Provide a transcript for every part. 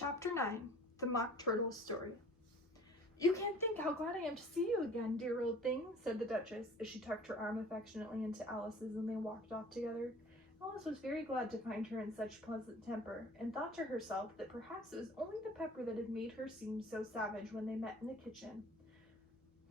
Chapter 9, The Mock Turtle Story. "You can't think how glad I am to see you again, dear old thing," said the Duchess, as she tucked her arm affectionately into Alice's and they walked off together. Alice was very glad to find her in such pleasant temper, and thought to herself that perhaps it was only the pepper that had made her seem so savage when they met in the kitchen.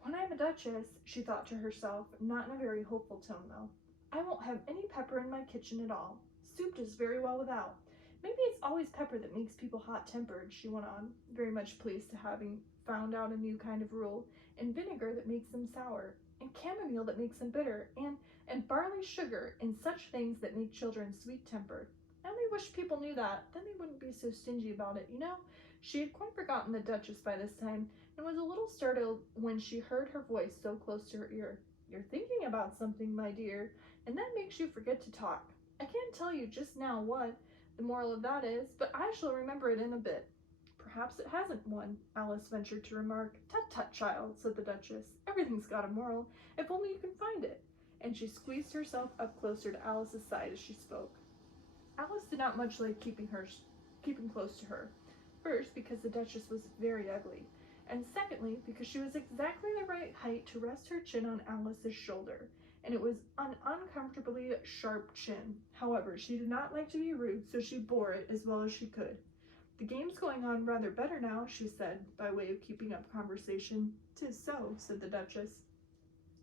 "When I'm a Duchess," she thought to herself, not in a very hopeful tone though, "I won't have any pepper in my kitchen at all. Soup does very well without. Maybe it's always pepper that makes people hot-tempered," she went on, very much pleased to having found out a new kind of rule, and vinegar that makes them sour, and chamomile that makes them bitter, and barley sugar, and such things that make children sweet-tempered. I only wish people knew that, then they wouldn't be so stingy about it, you know? She had quite forgotten the Duchess by this time, and was a little startled when she heard her voice so close to her ear. "You're thinking about something, my dear, and that makes you forget to talk. I can't tell you just now what the moral of that is, but I shall remember it in a bit." "Perhaps it hasn't one," Alice ventured to remark. "Tut, tut, child," said the Duchess. "Everything's got a moral, if only you can find it." And she squeezed herself up closer to Alice's side as she spoke. Alice did not much like keeping close to her. First, because the Duchess was very ugly, and secondly, because she was exactly the right height to rest her chin on Alice's shoulder, and it was an uncomfortably sharp chin. However, she did not like to be rude, so she bore it as well as she could. "The game's going on rather better now," she said, by way of keeping up conversation. "'Tis so," said the Duchess.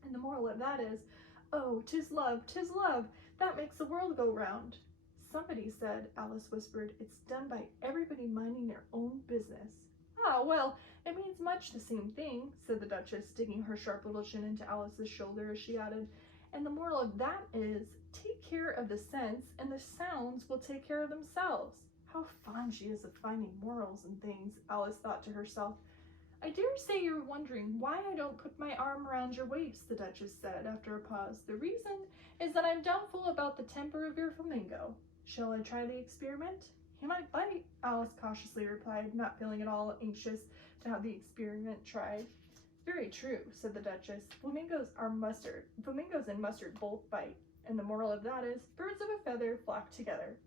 "And the moral of that is, oh, 'tis love, 'tis love, that makes the world go round." "Somebody said," Alice whispered, "it's done by everybody minding their own business." "Ah, well, it means much the same thing," said the Duchess, digging her sharp little chin into Alice's shoulder as she added, "and the moral of that is, take care of the scents, and the sounds will take care of themselves." How fond she is of finding morals and things, Alice thought to herself. "I dare say you're wondering why I don't put my arm around your waist," the Duchess said after a pause. "The reason is that I'm doubtful about the temper of your flamingo. Shall I try the experiment?" "He might bite," Alice cautiously replied, not feeling at all anxious to have the experiment tried. "Very true," said the Duchess. Flamingos and mustard both bite, and the moral of that is, birds of a feather flock together."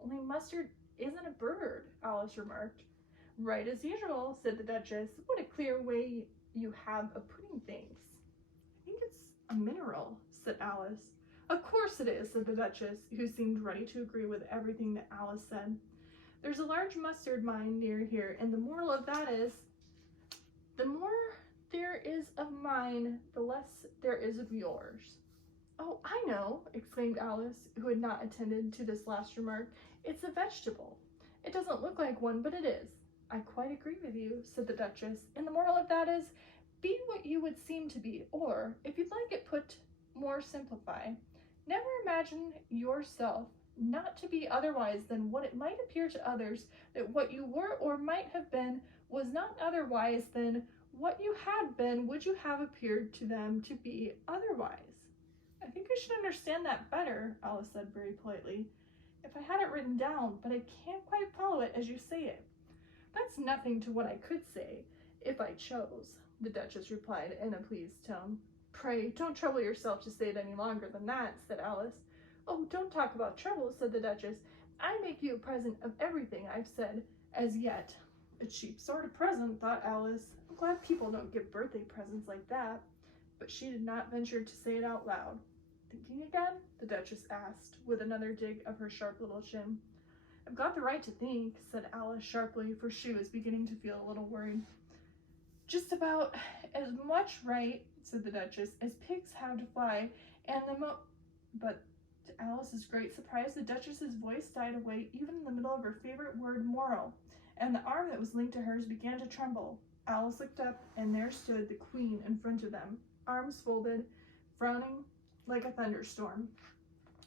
"Only mustard isn't a bird," Alice remarked. "Right as usual," said the Duchess. "What a clear way you have of putting things." "I think it's a mineral," said Alice. "Of course it is," said the Duchess, who seemed ready to agree with everything that Alice said. "There's a large mustard mine near here, and the moral of that is, the more there is of mine, the less there is of yours." "Oh, I know," exclaimed Alice, who had not attended to this last remark. "It's a vegetable. It doesn't look like one, but it is." "I quite agree with you," said the Duchess, "and the moral of that is, be what you would seem to be, or, if you'd like it put more simplify, never imagine yourself not to be otherwise than what it might appear to others, that what you were or might have been was not otherwise than what you had been would you have appeared to them to be otherwise." "I think I should understand that better," Alice said very politely, "if I had it written down, but I can't quite follow it as you say it." "That's nothing to what I could say, if I chose," the Duchess replied in a pleased tone. "Pray, don't trouble yourself to say it any longer than that," said Alice. "Oh, don't talk about trouble," said the Duchess. "I make you a present of everything I've said as yet." "A cheap sort of present," thought Alice. "I'm glad people don't give birthday presents like that." But she did not venture to say it out loud. "Thinking again?" the Duchess asked, with another dig of her sharp little chin. "I've got the right to think," said Alice sharply, for she was beginning to feel a little worried. "Just about as much right," said the Duchess, "as pigs have to fly, and But to Alice's great surprise, the Duchess's voice died away even in the middle of her favorite word, moral, and the arm that was linked to hers began to tremble. Alice looked up, and there stood the Queen in front of them, arms folded, frowning like a thunderstorm.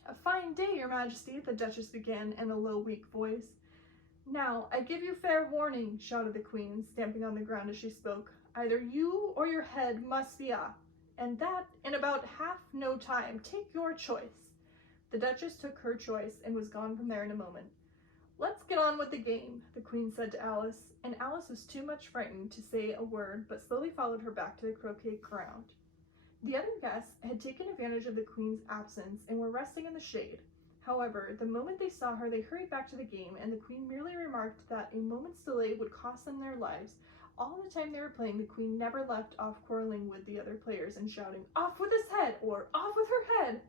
"A fine day, your Majesty," the Duchess began in a low, weak voice. "Now, I give you fair warning," shouted the Queen, stamping on the ground as she spoke. "Either you or your head must be off, and that in about half no time. Take your choice." The Duchess took her choice and was gone from there in a moment. "Let's get on with the game," the Queen said to Alice, and Alice was too much frightened to say a word, but slowly followed her back to the croquet ground. The other guests had taken advantage of the Queen's absence and were resting in the shade. However, the moment they saw her, they hurried back to the game, and the queen merely remarked that a moment's delay would cost them their lives. All the time they were playing, the queen never left off quarreling with the other players and shouting, "Off with his head!" or "Off with her head!"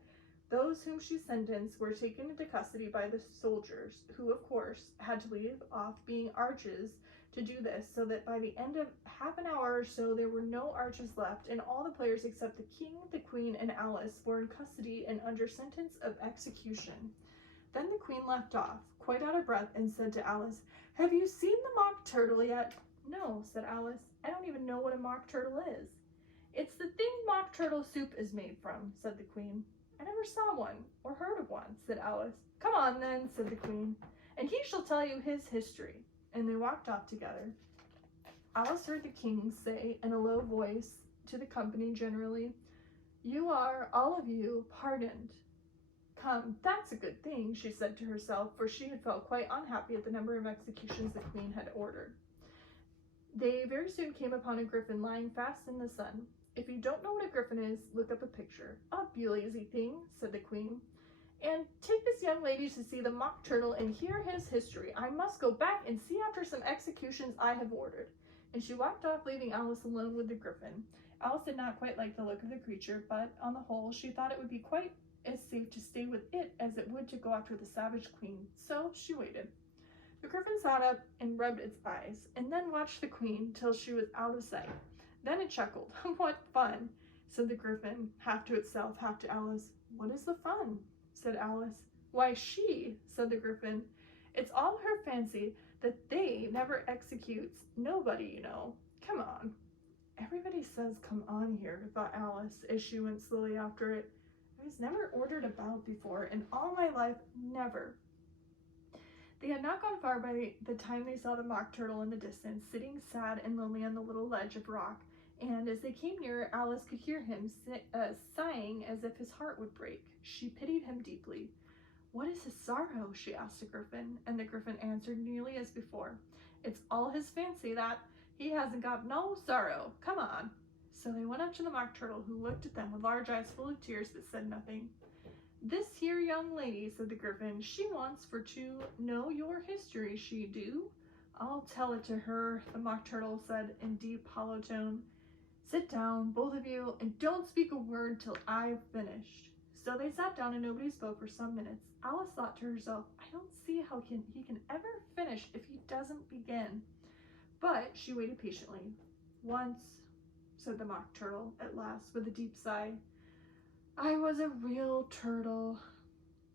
Those whom she sentenced were taken into custody by the soldiers, who, of course, had to leave off being arches to do this, so that by the end of half an hour or so, there were no arches left, and all the players except the king, the queen, and Alice were in custody and under sentence of execution. Then the queen left off, quite out of breath, and said to Alice, "Have you seen the mock turtle yet?" "No," said Alice. "I don't even know what a mock turtle is." "It's the thing mock turtle soup is made from," said the queen. "I never saw one, or heard of one," said Alice. "Come on, then," said the queen, "and he shall tell you his history." And they walked off together. Alice heard the king say in a low voice to the company generally, "You are, all of you, pardoned." "Come, that's a good thing," she said to herself, for she had felt quite unhappy at the number of executions the queen had ordered. They very soon came upon a griffin lying fast in the sun. "If you don't know what a griffin is, look up a picture." "Up, you lazy thing," said the queen. "And take this young lady to see the mock turtle and hear his history. I must go back and see after some executions I have ordered." And she walked off, leaving Alice alone with the griffin. Alice did not quite like the look of the creature, but on the whole, she thought it would be quite as safe to stay with it as it would to go after the savage queen. So she waited. The griffin sat up and rubbed its eyes, and then watched the queen till she was out of sight. Then it chuckled. "What fun!" said the griffin, half to itself, half to Alice. "What is the fun?" said Alice. "Why, she," said the griffin. "It's all her fancy that they never executes nobody, you know. Come on." "Everybody says come on here," thought Alice as she went slowly after it. "I was never ordered about before, in all my life, never." They had not gone far by the time they saw the mock turtle in the distance, sitting sad and lonely on the little ledge of rock, and as they came nearer, Alice could hear him sighing as if his heart would break. She pitied him deeply. "What is his sorrow?" she asked the griffin, and the griffin answered nearly as before. "It's all his fancy that. He hasn't got no sorrow. Come on." So they went up to the mock turtle, who looked at them with large eyes full of tears but said nothing. "This here young lady," said the griffin, "she wants for to know your history, she do." "I'll tell it to her," the mock turtle said in deep, hollow tone. "Sit down, both of you, and don't speak a word till I've finished." So they sat down and nobody spoke for some minutes. Alice thought to herself, "I don't see how he can ever finish if he doesn't begin." But she waited patiently. "Once," said the mock turtle at last with a deep sigh, "I was a real turtle."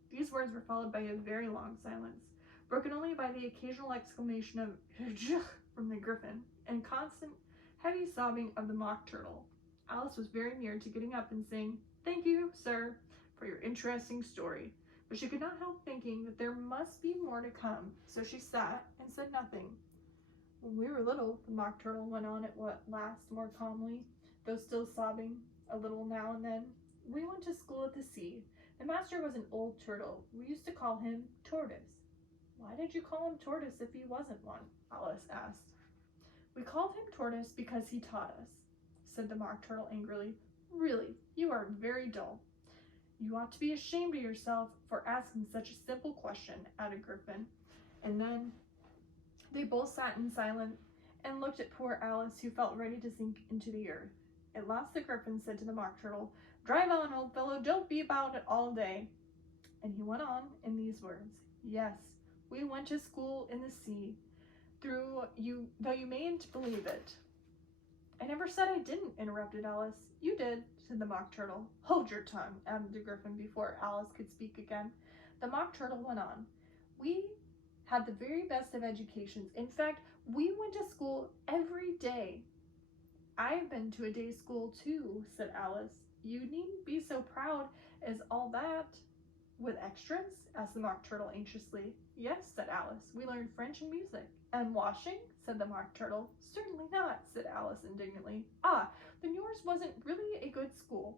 These words were followed by a very long silence, broken only by the occasional exclamation of "Ugh" from the griffin, and constant, heavy sobbing of the mock turtle. Alice was very near to getting up and saying, "Thank you, sir, for your interesting story," but she could not help thinking that there must be more to come, so she sat and said nothing. "When we were little," the mock turtle went on at last more calmly, though still sobbing a little now and then, "we went to school at the sea. The master was an old turtle. We used to call him Tortoise." "Why did you call him Tortoise if he wasn't one?" Alice asked. "We called him Tortoise because he taught us," said the mock turtle angrily. "Really, you are very dull." "You ought to be ashamed of yourself for asking such a simple question," added Griffin. And then they both sat in silence and looked at poor Alice, who felt ready to sink into the earth. At last the griffin said to the mock turtle, "Drive on, old fellow, don't be about it all day." And he went on in these words, "Yes, we went to school in the sea, though you mayn't believe it." "I never said I didn't," interrupted Alice. "You did," said the mock turtle. "Hold your tongue," added the griffin before Alice could speak again. The mock turtle went on. "We had the very best of educations. In fact, we went to school every day." "I've been to a day school too," said Alice. "You needn't be so proud as all that." "With extras?" asked the mock turtle anxiously. "Yes," said Alice. "We learned French and music." "And washing?" said the mock turtle. "Certainly not," said Alice indignantly. "Ah, then yours wasn't really a good school,"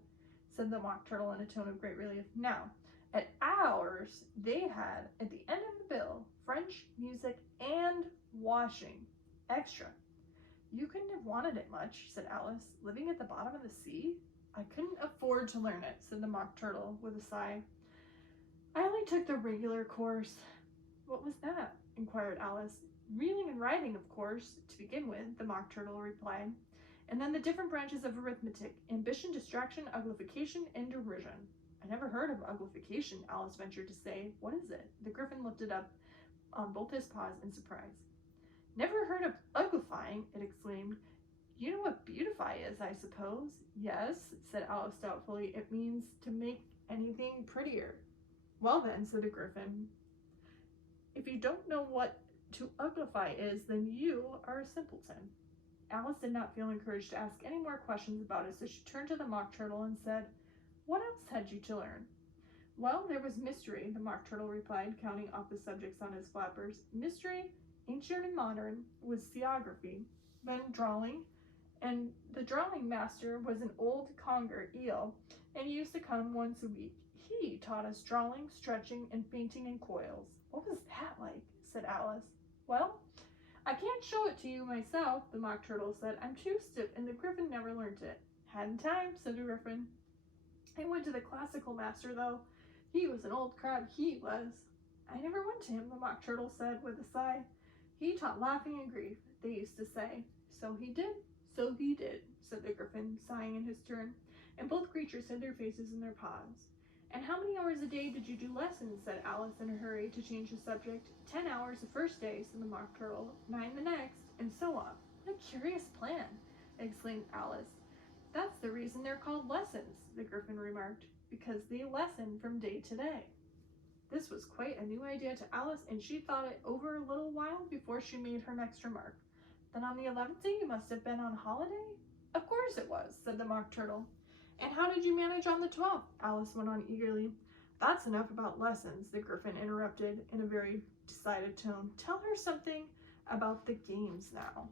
said the mock turtle in a tone of great relief. "Now, at ours, they had, at the end of the bill, French, music, and washing. Extra." "You couldn't have wanted it much," said Alice. "Living at the bottom of the sea?" "I couldn't afford to learn it," said the mock turtle with a sigh. "I only only took the regular course." "What was that?" inquired Alice. "Reading and writing, of course, to begin with," the Mock Turtle replied. "And then the different branches of arithmetic: ambition, distraction, uglification, and derision." "I never heard of uglification," Alice ventured to say. "What is it?" The Griffin lifted up on both his paws in surprise. "Never heard of uglifying!" it exclaimed. "You know what beautify is, I suppose?" "Yes," said Alice doubtfully. "It means to make anything prettier." "Well then," said the Griffin, "if you don't know what to uglify is, then you are a simpleton." Alice did not feel encouraged to ask any more questions about it, so she turned to the Mock Turtle and said, "What else had you to learn?" "Well, there was mystery," the Mock Turtle replied, counting off the subjects on his flappers. "Mystery, ancient and modern, was theography, then drawing, and the drawing master was an old conger eel, and he used to come once a week. He taught us drawing, stretching, and painting in coils." "What was that like?" said Alice. "Well, I can't show it to you myself," the Mock Turtle said. "I'm too stiff, and the Griffin never learnt it." "Hadn't time," said the Griffin. "I went to the classical master, though. He was an old crab, he was." "I never went to him," the Mock Turtle said with a sigh. "He taught laughing and grief, they used to say." "So he did, so he did," said the Griffin, sighing in his turn, and both creatures hid their faces in their paws. "And how many hours a day did you do lessons?" said Alice in a hurry to change the subject. 10 hours the first day," said the Mock Turtle, 9 the next, and so on. "What a curious plan!" exclaimed Alice. "That's the reason they're called lessons," the Griffin remarked, "because they lesson from day to day." This was quite a new idea to Alice, and she thought it over a little while before she made her next remark. "Then on the 11th day you must have been on holiday?" "Of course it was," said the Mock Turtle. "And how did you manage on the 12th?" Alice went on eagerly. "That's enough about lessons," the Griffin interrupted in a very decided tone. "Tell her something about the games now."